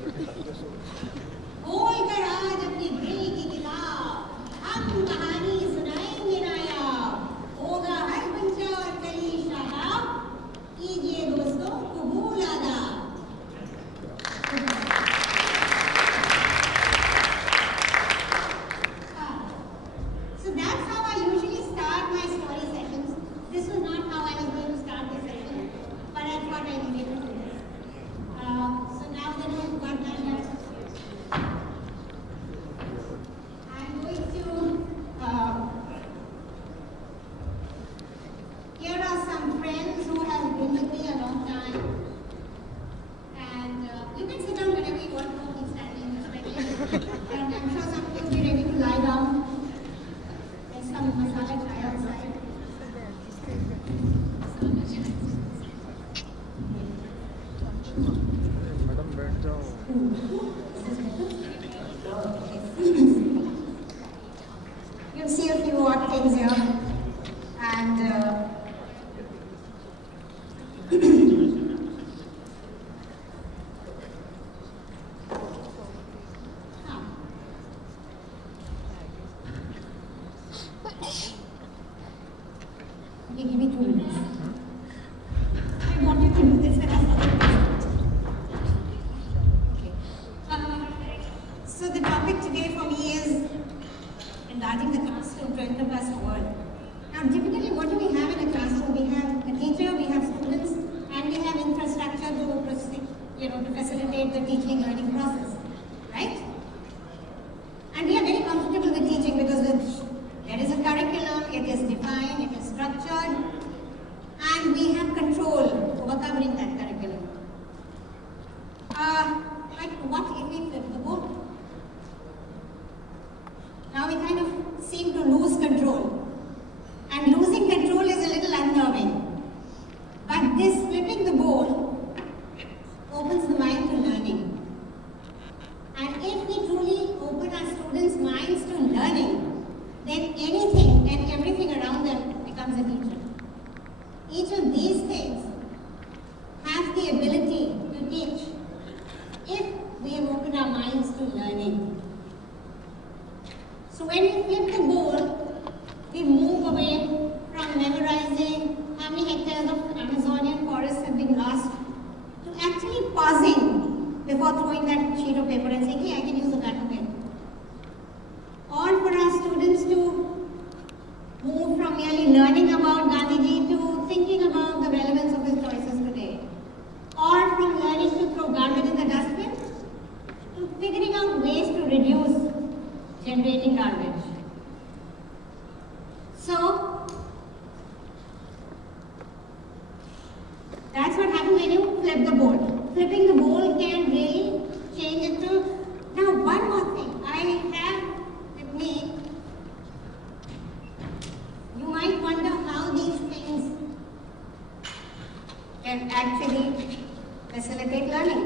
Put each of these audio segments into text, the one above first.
खोल कर आज अपने दिल की किताब, हम कहानी सुनाएंगे नायाब, होगा हर बच्चा और कली शादाब, कीजिए दोस्तों कबूल आदाब। So that's how I usually start my story sessions. This was not how I was going to start the session, but I thought I needed to do this. So now that we've got that, I'm going to, here are some friends who have been with me a long time. And you can sit down whenever you want to, keep standing, it's ready. And I'm sure some of you will be ready to lie down. There's some masala chai outside. Madam बैठ जाओ। You'll see a few odd things here, and okay, give me 2 minutes. I wanted to do this when I started. Okay. So the topic today for me is enlarging the classroom to encompass the world. Now, typically, what do we have in a classroom? We have a teacher, we have students, and we have infrastructure to proceed, to facilitate the teaching learning process, right? And we are very comfortable with teaching because there is a curriculum, it is defined, it is structured, and we have control over covering that curriculum. Like what if we flip the board? Now we kind of seem to lose control. And losing control is a little unnerving. But this flipping the board opens the mind to learning. And if we truly open our students' minds to learning, then anything and everything around them becomes a teacher. Each of these things have the ability to teach if we have opened our minds to learning. So when we flip the board, we move away from memorizing how many hectares of Amazonian forest have been lost to actually pausing before throwing that sheet of paper and saying, hey, I can use the back of it. Or for our students to move from merely learning about Gandhiji to thinking about the relevance of his choices today. Or from learning to throw garbage in the dustbin to figuring out ways to reduce generating garbage. So, that's what happens when you flip the board. Flipping the board can really change it to... Now, one more thing I have with me. You might wonder how these things can actually facilitate learning.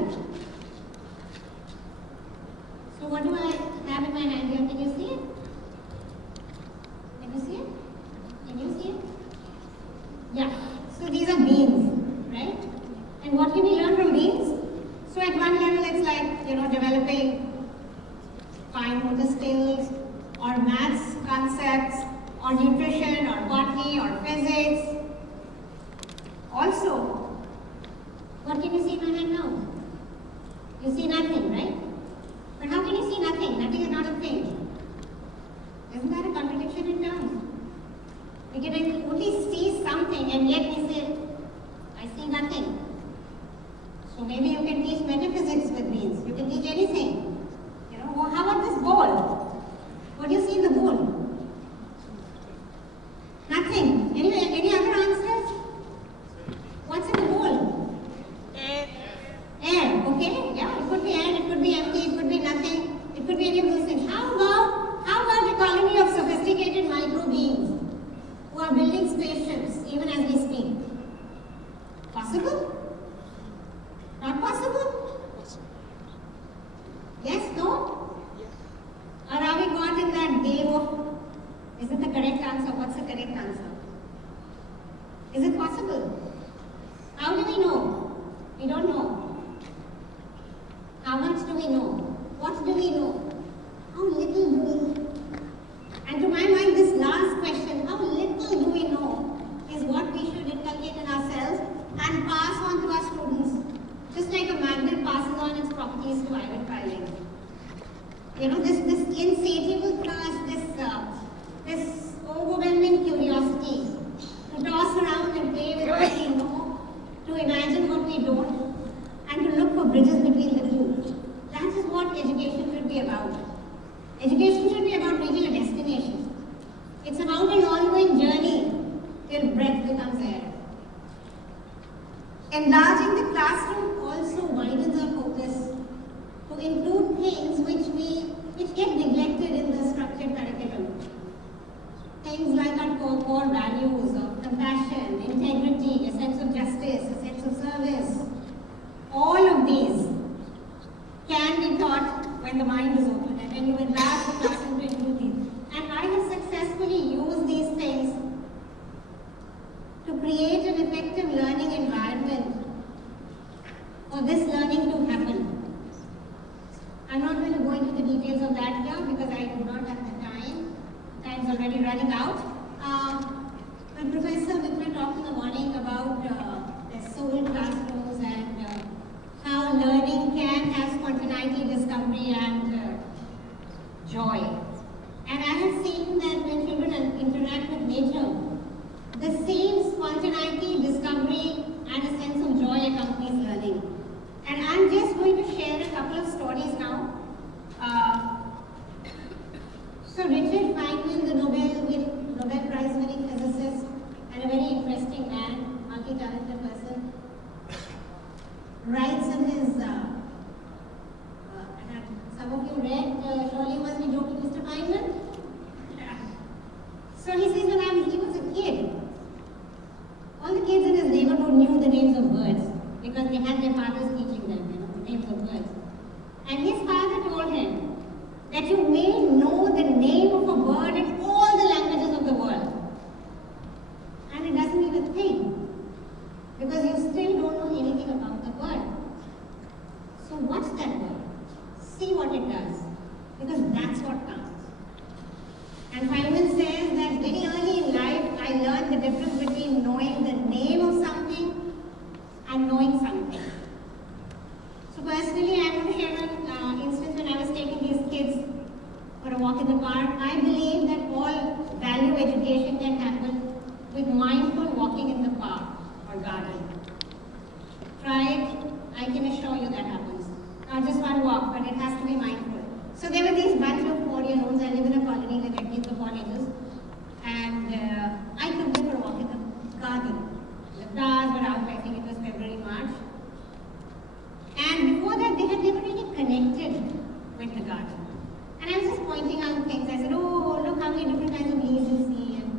So what do I have in my hand here? Can you see it? Can you see it? Can you see it? Yeah. So these are beans, right? And what can we learn from beans? So at one level it's like, developing fine motor skills or maths concepts or nutrition or botany or physics. Also, what can you see in my hand now? You see nothing, right? But how can you see nothing? Nothing is not a thing. Isn't that a contradiction in terms? We can only see something and yet we say, I see nothing. So maybe you can teach metaphysics with beans. You can teach anything. Well, how about this ball? What do you see in the ball? Nothing. Any other answers? What's in the bowl? Air. Air, okay? Yeah, it could be air, it could be empty, it could be nothing, it could be any of those things. How about a colony of sophisticated micro beings who are building spaceships even as we speak? Possible? Not possible? Yes, no? this insatiable thirst, this overwhelming curiosity to toss around and play with what we know, to imagine what we don't, and to look for bridges between the two. That is what education should be about. Education should be about reaching a destination. It's about an ongoing journey till breath becomes air. Enlarging the classroom also widens our focus to include things which get neglected in the structured curriculum. Things like our core values of compassion, integrity, a sense of justice, a sense of service. All of these can be taught when the mind is open and when you enlarge the classroom to include these. And I have successfully used these things to create an effective learning environment for this learning to happen. I'm not going to go into the details of that here because I do not have the time. Time's already running out. When Professor Mitra talked in the morning about the soul classrooms and how learning can have spontaneity, discovery and joy. And I have seen that when children interact with nature, the same spontaneity, discovery and a sense of joy accompanies learning. And I'm just going to share a couple of stories now. So Richard Feynman, the Nobel Prize winning physicist and a very interesting man, multi-talented person, writes in his, some of you read, surely you must be joking, Mr. Feynman? Yeah. So he says when he was a kid, all the kids in his neighborhood knew the names of birds because they had their fathers teaching them, the names of birds. And his father told him that you may know the name of a bird in all the languages of the world. And it doesn't mean a thing because you still don't know anything about the bird. So what's that bird? See what it does because that's what counts. And Feynman says that very early in life I learned the difference between knowing the name of something and knowing something. So personally, I want to share an instance when I was taking these kids for a walk in the park. I believe that all value education can happen with mindful walking in the park or garden. Try it, I can assure you that happens. Not just one walk, but it has to be mindful. So there were these bunch of 4-year-olds. I live in a colony with at least the colleges. And I took them for a walk in the garden. The flowers were out, I think it was February, March. And before that, they had never really connected with the garden. And I was just pointing out things. I said, oh, look how many different kinds of leaves you see. And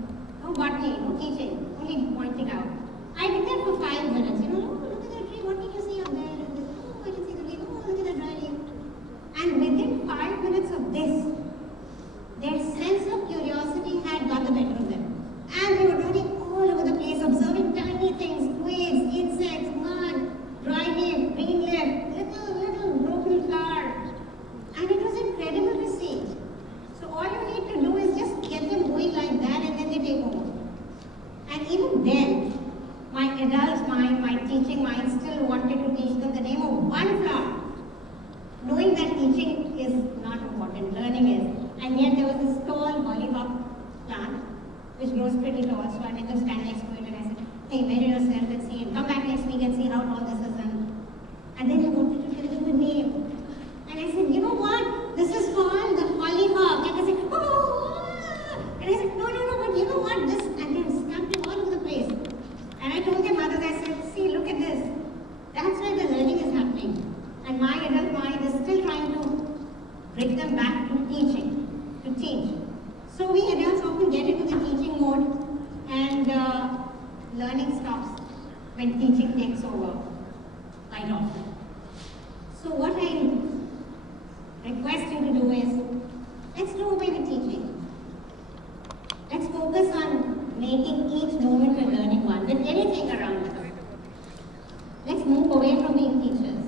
no botany, no teaching, only pointing out. I did that for 5 minutes. Oh, look at that tree, what did you see up there? And this, oh, I can see the leaf, oh, look at that dry leaf. And within 5 minutes of this, their sense of curiosity had got the better of them. And they were running all over the place, observing tiny things, twigs, insects, mud, dry leaf, green leaf, little broken flower. And it was incredible to see. So all you need to do is just get them going like that and then they take over. And even then, my adult mind, my teaching mind still wanted to teach them the name of one flower. Knowing that teaching is not important, learning is. And yet there was this tall hollyhock plant which grows pretty tall. So I made them stand next to it and I said, hey, measure yourself and see it. Come back next week and see how tall this is. And then I wanted to tell them the name. And I said, you know what? This is called the hollyhock. And they said, oh! And I said, no, but you know what? This, and they stamped it all over the place. And I told their mothers, I said, see, look at this. That's where the learning is happening. And my adult mind is still trying to bring them back to teaching, to teach. So we adults often get into the teaching mode and learning stops when teaching takes over quite often. So what I request you to do is, let's do away with teaching. Let's focus on making each moment a learning one with anything around us. Let's move away from being teachers.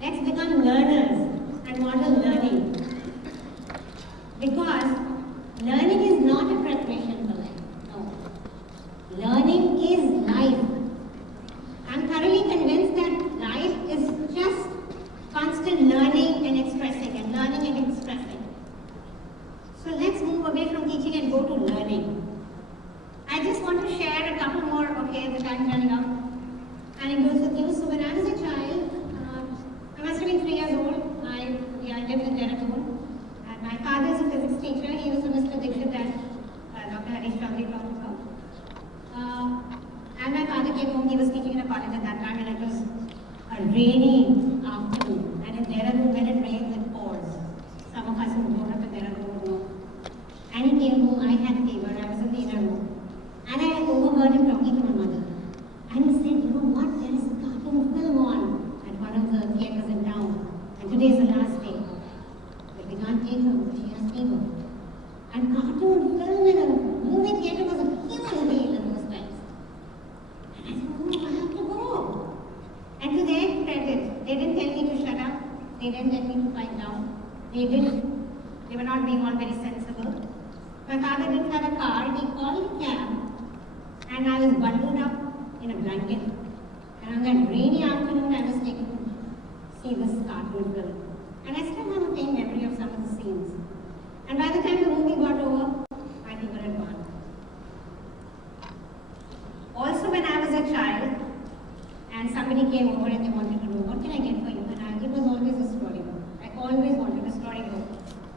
Let's become learners and model learning. Because learning is not a preparation for life. No. Learning is life. I'm thoroughly convinced that life rainy afternoon, and in Dehradun when it rains it pours. Some of us who grown up in Dehradun would know. And he came home, I had fever, I was in the inner room. And I overheard him talking to my mother. And he said, you know what, there is a cartoon film on at one of the theatres in town. And today is the last day. But we can't take her because she has fever. And cartoon film in a movie theatre was a huge deal in those times. And I said, oh, I have to go. And to their credit, they didn't tell me to shut up. They didn't tell me to pipe down. They didn't. They were not being all very sensible. My father didn't have a car. He called a cab. And I was bundled up in a blanket. And on that rainy afternoon, I was taken to see this cartoon film. And I still have a faint memory of some of the scenes. And by the time the movie got over, my fever had gone. Also, when I was a child, and somebody came over and they wanted to know, what can I get for you? And it was always a storybook. I always wanted a storybook.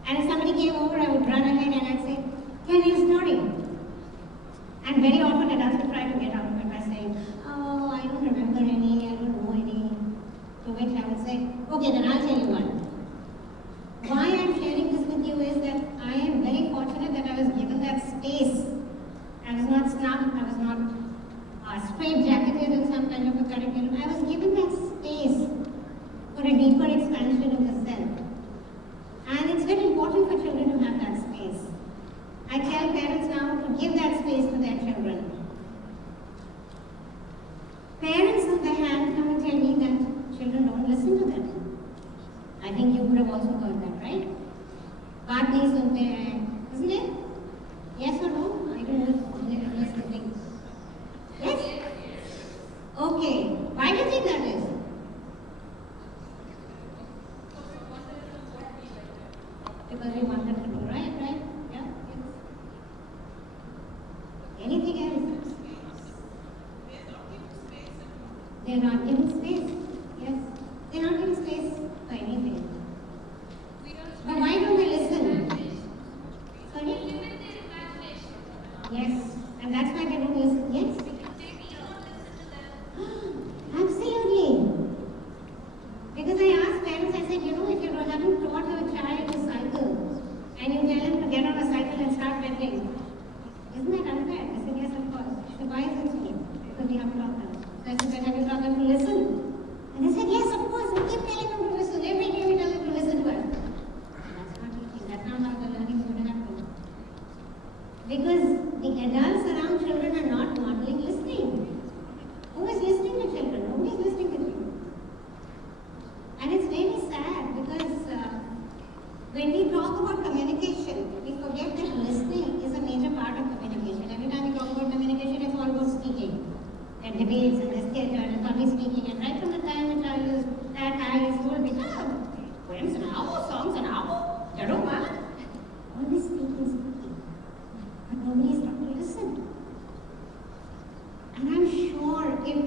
And if somebody came over, I would run ahead and I'd say, tell me a story. And very often adults would try to get out of it by saying, oh, I don't remember any, I don't know any. To which I would say, okay, then I'll tell you one. Why I'm sharing this with you is that I am very fortunate that I was given that space. I was not snubbed, I was not straight-jacketed in some kind of a curriculum. I was given that space for a deeper expansion of the self. And it's very important for children to have that space. I tell parents now to give that space to their children. Parents, on the hand, come and tell me that children don't listen to them. I think you would have also heard that, right? Baat nahi sunte hain, isn't it? Yes or no? I don't know. Yes or no? Yes? Okay. Why do you think that is? Because we want them to do right? Yeah? Yes. Anything else? They're not given space. Yes. They're not given space for anything. But why don't they listen? Sorry? Yes. And that's why they don't listen. Yes? Absolutely. Because I asked parents, I said, you know, if you haven't taught your child to cycle and you tell him to get on a cycle and start bending, isn't that unfair? I said, yes, of course. So why is it so? Because we have taught them. So I said, have you taught them to listen? And they said, yes, of course. We keep telling them to listen. Every day we tell them to listen to us. That's not teaching. That's not how the learning is going to happen. Because the adults around children are not modeling listening. Who is listening to children? Who is listening to children? And it's very sad because when we talk about communication, we forget that listening is a major part of communication. Every time we talk about communication, it's all about speaking. There are debates and there's theatre and public speaking. And right from the time a child is that high, is told, poems an hour, songs an hour, all this speaking. But nobody is taught to listen. And I'm sure if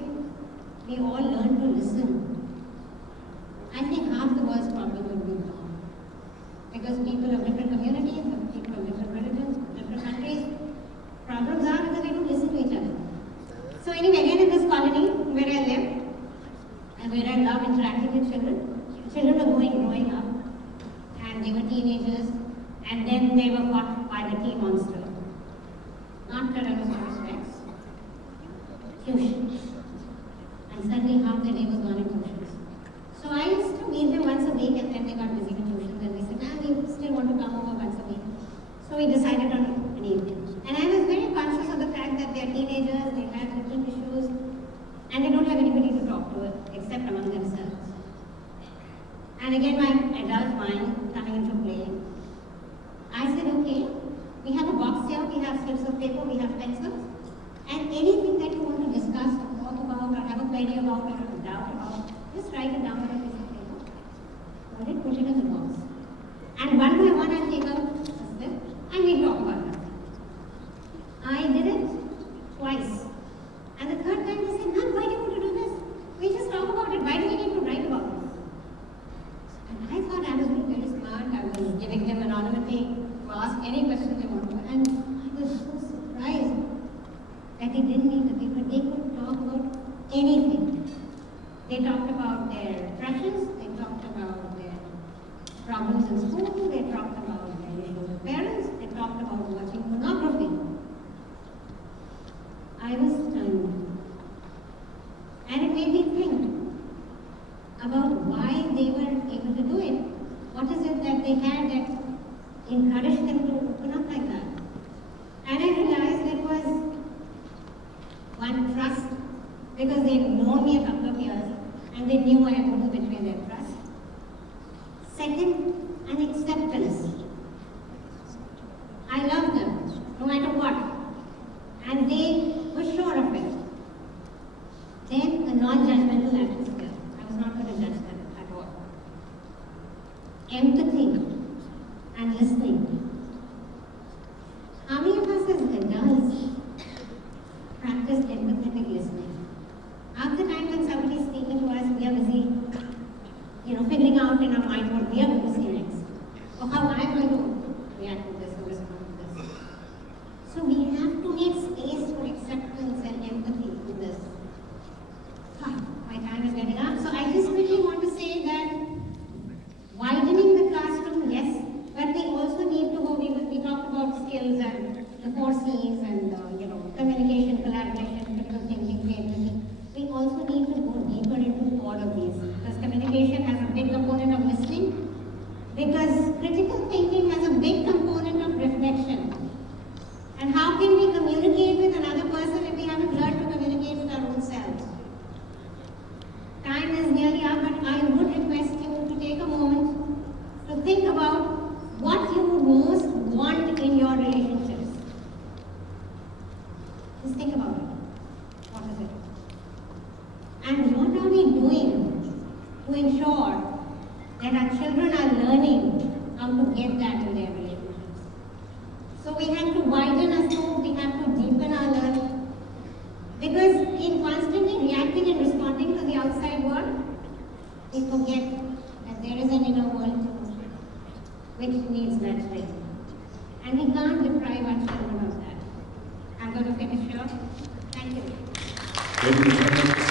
we all learn to listen, I think half the world's problem would be gone. Because people of different communities, people of different religions, different countries, problems are because they don't listen to each other. So anyway, again in this colony where I live, and where I love interacting with children were growing up, and they were teenagers, and then they were caught by the tea monster. Not Tyrannosaurus Rex, tuition. And suddenly half the day was gone in tuitions. So I used to meet them once a week, and then they got busy with tuitions, and we said, we still want to come over once a week. So we decided on an evening. And I was very conscious of the fact that they're teenagers, they have different issues, and they don't have anybody to talk to except among themselves. And again, my adult mind coming into play, I said, okay, we have a box here, we have slips of paper, we have pencils, and anything that you want to discuss or talk about or have a query about or a doubt about, just write it down on a piece of paper, put it in the box. And one by one I'll take out a slip and we talk about that. I did it twice. And the third time they said, Ma'am, why do you want to do this? We just talk about it. Why do we need to write about it? And I thought I was being very smart. I was giving them anonymity to ask any questions they wanted. And I was so surprised that they didn't need the paper. They could talk about anything. They talked about their problems in school, they talked about their issues with parents, they talked about watching pornography. I was stunned. And it made me think about why they were able to do it. What is it that they had that encouraged them to open up like that? And I realized it was one, trust, because they'd known me a couple of years and they knew I wouldn't betray their trust. Second, an acceptance. I love them, no matter what. And they were sure of it. Then a non-judgmental atmosphere. I was not going to judge them at all. Empathy and listening. How many of us as adults practice empathetic listening? Half the time when somebody is speaking to us, we are busy, figuring out in our mind what we are going to say next, or how I'm going to react to this or respond to this. So we have to make space for acceptance and empathy in this. My time is getting up, so I just really want to say that widening the classroom, yes, but we also need to go. We talked about skills and the 4 C's and communication, collaboration, critical thinking, creativity. We also need to go deeper into all of these, because communication has a big component of listening, because critical thinking has a big component of reflection. And how can we communicate with another person if we haven't learned to communicate with our own selves? Time is nearly up, but I would request you to take a moment to think about what you would most want in your relationships. Just think about it. What is it? And what are we doing to ensure that our children are learning how to get that in their relationships? So we have to widen our scope, we have to deepen our learning. Because in constantly reacting and responding to the outside world, we forget that there is an inner world which needs nurturing. And we can't deprive our children of that. I'm going to finish here. Thank you.